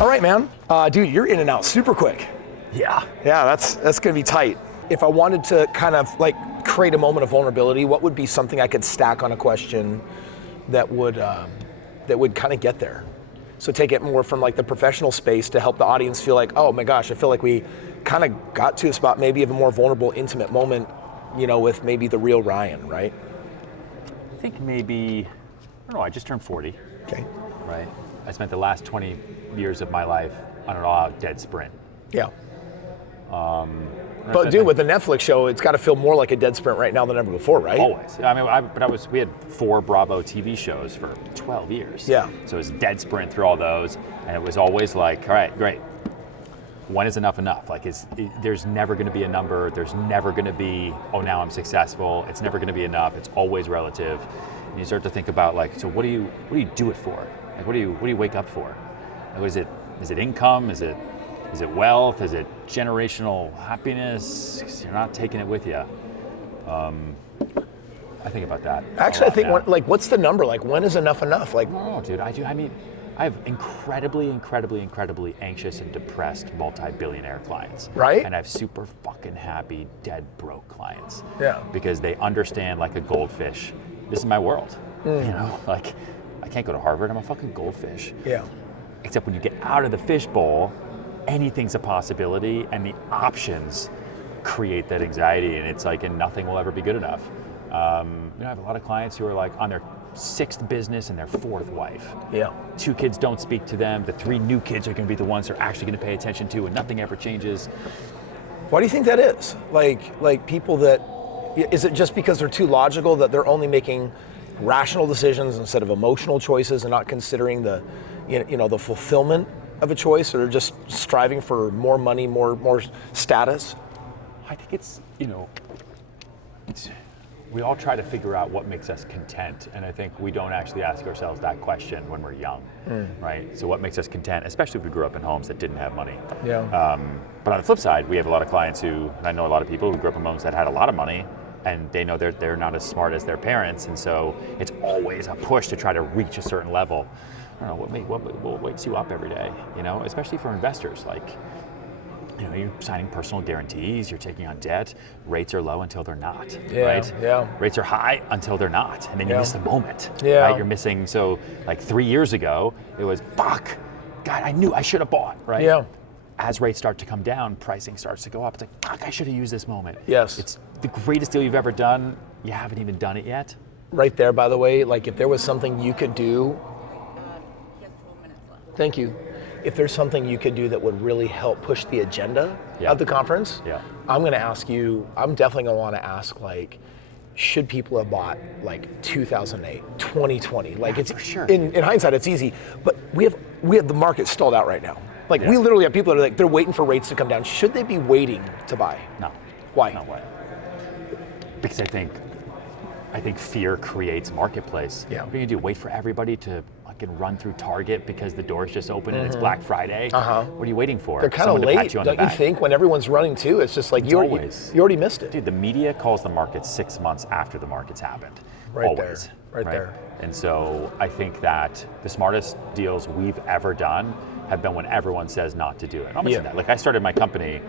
All right, man. Dude, you're in and out super quick. Yeah, that's gonna be tight. If I wanted to kind of like create a moment of vulnerability, what would be something I could stack on a question that would kind of get there? So take it more from like the professional space to help the audience feel like, oh my gosh, I feel like we kind of got to a spot maybe of a more vulnerable, intimate moment, with maybe the real Ryan, right? I think maybe, I don't know, I just turned 40. Okay. Right? I spent the last 20 years of my life on an all-out dead sprint. Yeah. But dude, with the Netflix show, it's got to feel more like a dead sprint right now than ever before, right? Always. I mean, we had 4 Bravo TV shows for 12 years. Yeah. So it was dead sprint through all those, and it was always like, all right, great. When is enough enough? Like, there's never going to be a number. There's never going to be, oh, now I'm successful. It's never going to be enough. It's always relative. And you start to think about like, so what do you do it for? Like, what do you wake up for? Like, is it income? Is it wealth? Is it generational happiness? 'Cause you're not taking it with you. I think about that. Actually, I think what's the number? Like, when is enough enough? Like, no, dude. I mean, I have incredibly anxious and depressed multi-billionaire clients. Right. And I have super fucking happy, dead broke clients. Yeah. Because they understand like a goldfish. This is my world. Like, I can't go to Harvard. I'm a fucking goldfish. Yeah. Except when you get out of the fishbowl, anything's a possibility, and the options create that anxiety, and it's like, and nothing will ever be good enough. I have a lot of clients who are like on their 6th business and their 4th wife. Yeah. 2 kids don't speak to them. The 3 new kids are going to be the ones they're actually going to pay attention to, and nothing ever changes. Why do you think that is? Like people that, is it just because they're too logical that they're only making rational decisions instead of emotional choices and not considering the fulfillment of a choice, or just striving for more money, more status? I think it's we all try to figure out what makes us content, and I think we don't actually ask ourselves that question when we're young, right? So what makes us content, especially if we grew up in homes that didn't have money. Yeah. But on the flip side, we have a lot of clients and I know a lot of people who grew up in homes that had a lot of money, and they know they're not as smart as their parents, and so it's always a push to try to reach a certain level. I don't know, what wakes you up every day, especially for investors. Like, you're signing personal guarantees, you're taking on debt, rates are low until they're not, right? Yeah. Rates are high until they're not, and then you miss the moment, Yeah. right? You're missing, so like 3 years ago, it was, fuck, God, I knew I should have bought, right? Yeah. As rates start to come down, pricing starts to go up. It's like, fuck, I should have used this moment. Yes. It's the greatest deal you've ever done. You haven't even done it yet. Right there, by the way, like if there was something you could do, thank you. If there's something you could do that would really help push the agenda of the conference, I'm going to ask you, I'm definitely going to want to ask, like, should people have bought like 2008, 2020? Like, it's for sure. In hindsight, it's easy, but we have the market stalled out right now. Like, we literally have people that are like, they're waiting for rates to come down. Should they be waiting to buy? No. Why? No way. Because I think fear creates marketplace. Yeah. What are you gonna do? Wait for everybody to fucking run through Target because the doors just open and it's Black Friday? What are you waiting for? They're kind of late, don't you think? When everyone's running too, it's just like you already missed it. Dude, the media calls the market 6 months after the market's happened. Right Always. there. Right there. And so I think that the smartest deals we've ever done have been when everyone says not to do it. I'm saying that. Like, I started my company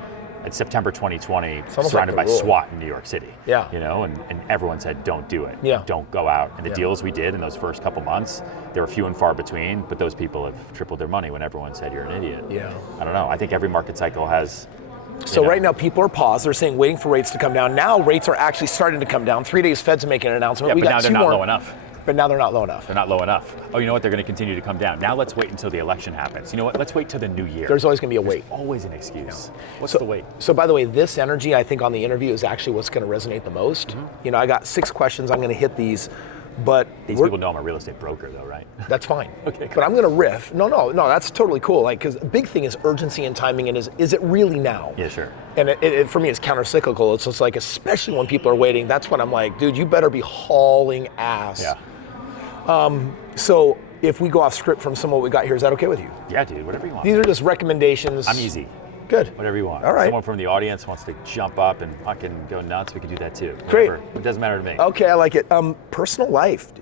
in September 2020, surrounded by SWAT in New York City. Yeah. And everyone said, don't do it. Yeah. Don't go out. And the deals we did in those first couple months, they were few and far between, but those people have tripled their money when everyone said you're an idiot. Yeah. I don't know. I think every market cycle has. So right now people are paused. They're saying waiting for rates to come down. Now rates are actually starting to come down. 3 days Fed's making an announcement. Yeah, but now they're not low enough. But now they're not low enough. They're not low enough. Oh, you know what? They're going to continue to come down. Now let's wait until the election happens. You know what? Let's wait till the new year. There's always going to be a wait. Always an excuse. What's the wait? So by the way, this energy, I think on the interview is actually what's going to resonate the most. I got 6 questions. I'm going to hit these, but these people know I'm a real estate broker, though, right? That's fine. Okay. Cool. But I'm going to riff. No, that's totally cool. Like, because a big thing is urgency and timing, and is it really now? Yeah, sure. And it for me, it's counter-cyclical. It's just like, especially when people are waiting, that's when I'm like, dude, you better be hauling ass. Yeah. So if we go off script from some of what we got here, is that okay with you? Yeah, dude, whatever you want. These are just recommendations. I'm easy. Good. Whatever you want. All right. Someone from the audience wants to jump up and fucking go nuts, we can do that too. Great. Whatever. It doesn't matter to me. Okay, I like it. Personal life.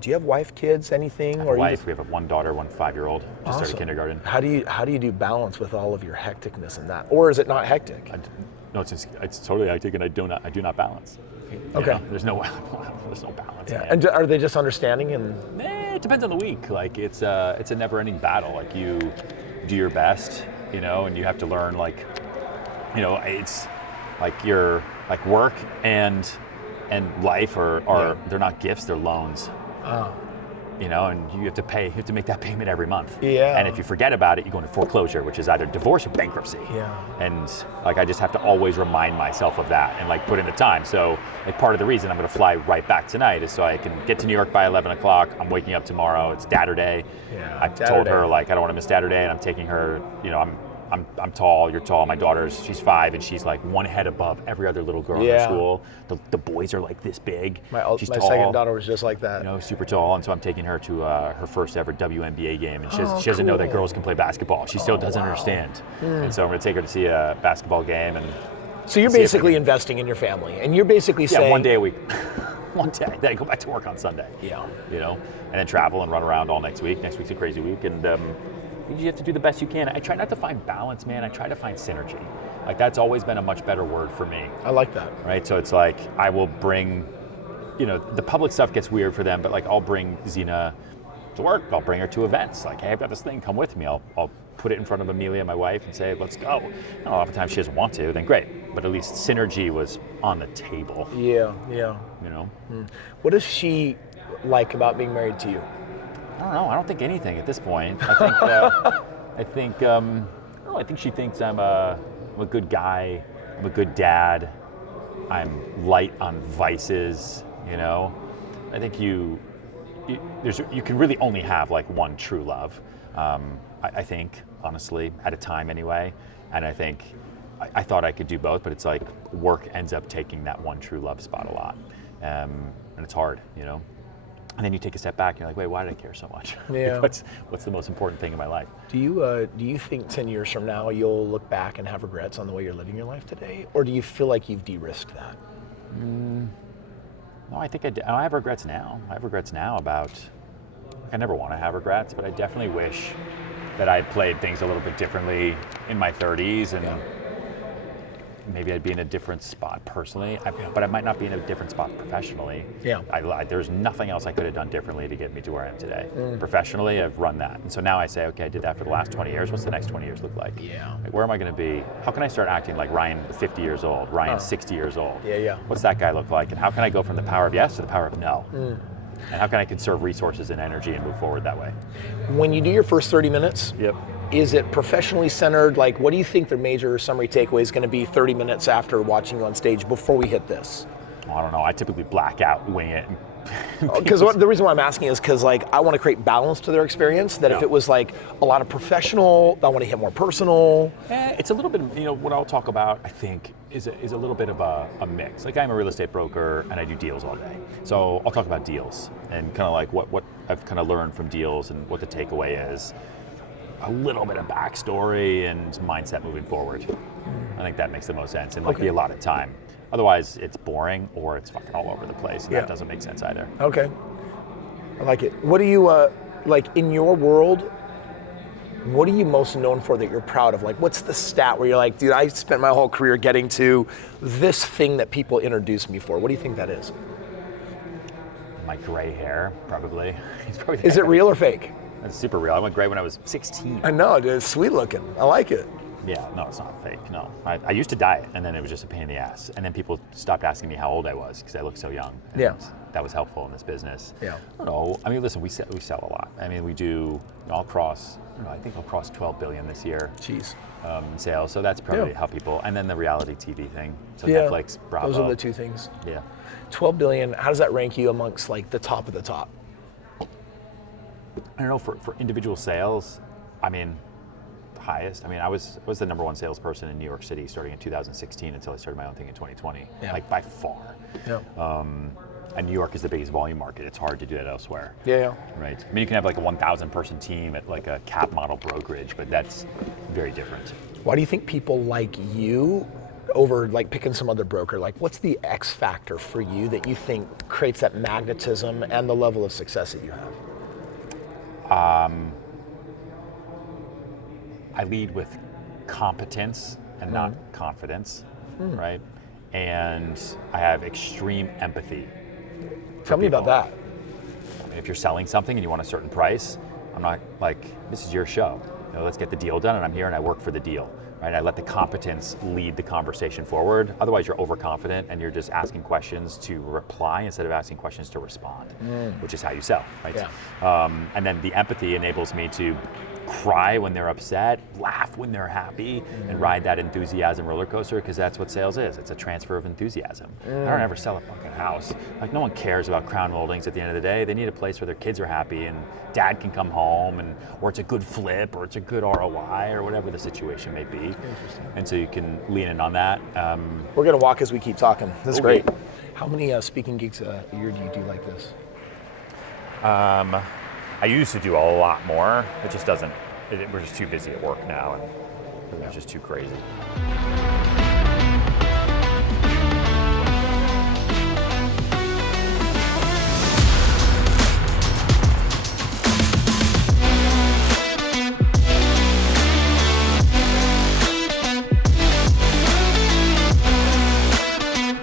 Do you have wife, kids, anything? Or wife, we have one daughter, one 5-year-old, just started kindergarten. How do you do balance with all of your hecticness in that? Or is it not hectic? No, it's totally hectic, and I do not balance. Okay. You know, there's no balance. Yeah. And are they just understanding? And it depends on the week. Like it's a never-ending battle. Like you do your best, you know, and you have to learn. Like, you know, it's like your like work and life are they're not gifts, they're loans. Oh. You know, and you have to make that payment every month. Yeah. And if you forget about it, you go into foreclosure, which is either divorce or bankruptcy. Yeah. And like I just have to always remind myself of that and like put in the time. So like part of the reason I'm going to fly right back tonight is so I can get to New York by 11 o'clock. I'm waking up tomorrow. It's Dadder-Day. Yeah. I told her like I don't want to miss Dadder-Day, and I'm taking her. You know, I'm tall, you're tall. My she's 5, and she's like one head above every other little girl in her school. The boys are like this big. My second daughter was just like that. You know, super tall, and so I'm taking her to her first ever WNBA game, and she doesn't know that girls can play basketball. She still doesn't understand. And so I'm going to take her to see a basketball game. And so you're basically investing in your family, and you're basically saying... Yeah, one day a week. One day. Then I go back to work on Sunday. Yeah. You know, and then travel and run around all next week. Next week's a crazy week, and you have to do the best you can. I try not to find balance, man. I try to find synergy. Like that's always been a much better word for me. I like that. Right? So it's like I will bring, you know, the public stuff gets weird for them, but like I'll bring Zena to work. I'll bring her to events. Like, hey, I've got this thing, come with me. I'll put it in front of Amelia, my wife, and say, let's go. And a lot of times she doesn't want to, then great. But at least synergy was on the table. Yeah. You know? What does she like about being married to you? I don't know. I don't think anything at this point. I think she thinks I'm a good guy. I'm a good dad. I'm light on vices. You know, I think you can really only have like one true love. I think honestly, at a time anyway. And I think I thought I could do both, but it's like work ends up taking that one true love spot a lot, and it's hard. You know. And then you take a step back and you're like, wait, why did I care so much? Yeah. What's the most important thing in my life? Do you think 10 years from now you'll look back and have regrets on the way you're living your life today? Or do you feel like you've de-risked that? No, I think I have regrets now. I have regrets now about, I never want to have regrets, but I definitely wish that I had played things a little bit differently in my 30s, and maybe I'd be in a different spot personally, but I might not be in a different spot professionally. Yeah. There's nothing else I could have done differently to get me to where I am today. Professionally, I've run that. And so now I say, okay, I did that for the last 20 years. What's the next 20 years look like? Yeah. Like, where am I going to be? How can I start acting like Ryan 50 years old, Ryan 60 years old? Yeah. What's that guy look like? And how can I go from the power of yes to the power of no? And how can I conserve resources and energy and move forward that way? When you do your first 30 minutes, is it professionally centered? Like, what do you think the major summary takeaway is going to be 30 minutes after watching you on stage before we hit this? I don't know. I typically black out, wing it. Because the reason why I'm asking is because like I want to create balance to their experience. That if it was like a lot of professional, I want to hit more personal. It's a little bit, you know, what I'll talk about, I think, is a little bit of a mix. Like I'm a real estate broker and I do deals all day. So I'll talk about deals and kind of like what I've kind of learned from deals and what the takeaway is. A little bit of backstory and mindset moving forward. I think that makes the most sense and like be a lot of time. Otherwise, it's boring or it's fucking all over the place, and that doesn't make sense either. Okay, I like it. What do you like in your world? What are you most known for that you're proud of? Like, what's the stat where you're like, dude, I spent my whole career getting to this thing that people introduce me for? What do you think that is? My gray hair, probably. Is it real or fake? It's super real. I went gray when I was 16. I know, dude. It's sweet looking. I like it. Yeah, no, it's not fake, no. I used to dye it, and then it was just a pain in the ass. And then people stopped asking me how old I was, because I looked so young. And that was helpful in this business. Yeah. I don't know. I mean, listen, we sell a lot. I mean, we do, I think I'll cross 12 billion this year. Jeez. In sales, so that's probably how people, and then the reality TV thing. So Netflix, Bravo. Those are the two things. Yeah. 12 billion, how does that rank you amongst like the top of the top? I don't know, for individual sales, I mean, highest. I mean, I was the number one salesperson in New York City starting in 2016 until I started my own thing in 2020, like by far. Yeah. And New York is the biggest volume market. It's hard to do that elsewhere. Yeah. Right. I mean, you can have like a 1,000 person team at like a cap model brokerage, but that's very different. Why do you think people like you over like picking some other broker, like what's the X factor for you that you think creates that magnetism and the level of success that you have? I lead with competence and not confidence, right? And I have extreme empathy. Tell me about that. I mean, if you're selling something and you want a certain price, I'm not like, this is your show. You know, let's get the deal done, and I'm here and I work for the deal, right? I let the competence lead the conversation forward. Otherwise, you're overconfident and you're just asking questions to reply instead of asking questions to respond, which is how you sell, right? Yeah. And then the empathy enables me to cry when they're upset, laugh when they're happy, and ride that enthusiasm roller coaster, because that's what sales is. It's a transfer of enthusiasm. I don't ever sell a fucking house. Like, no one cares about Crown Holdings at the end of the day. They need a place where their kids are happy and dad can come home, and or it's a good flip, or it's a good ROI, or whatever the situation may be. And so you can lean in on that. We're gonna walk as we keep talking. This is great. How many speaking gigs a year do you do like this? I used to do a lot more. It just doesn't, we're just too busy at work now, and it's just too crazy.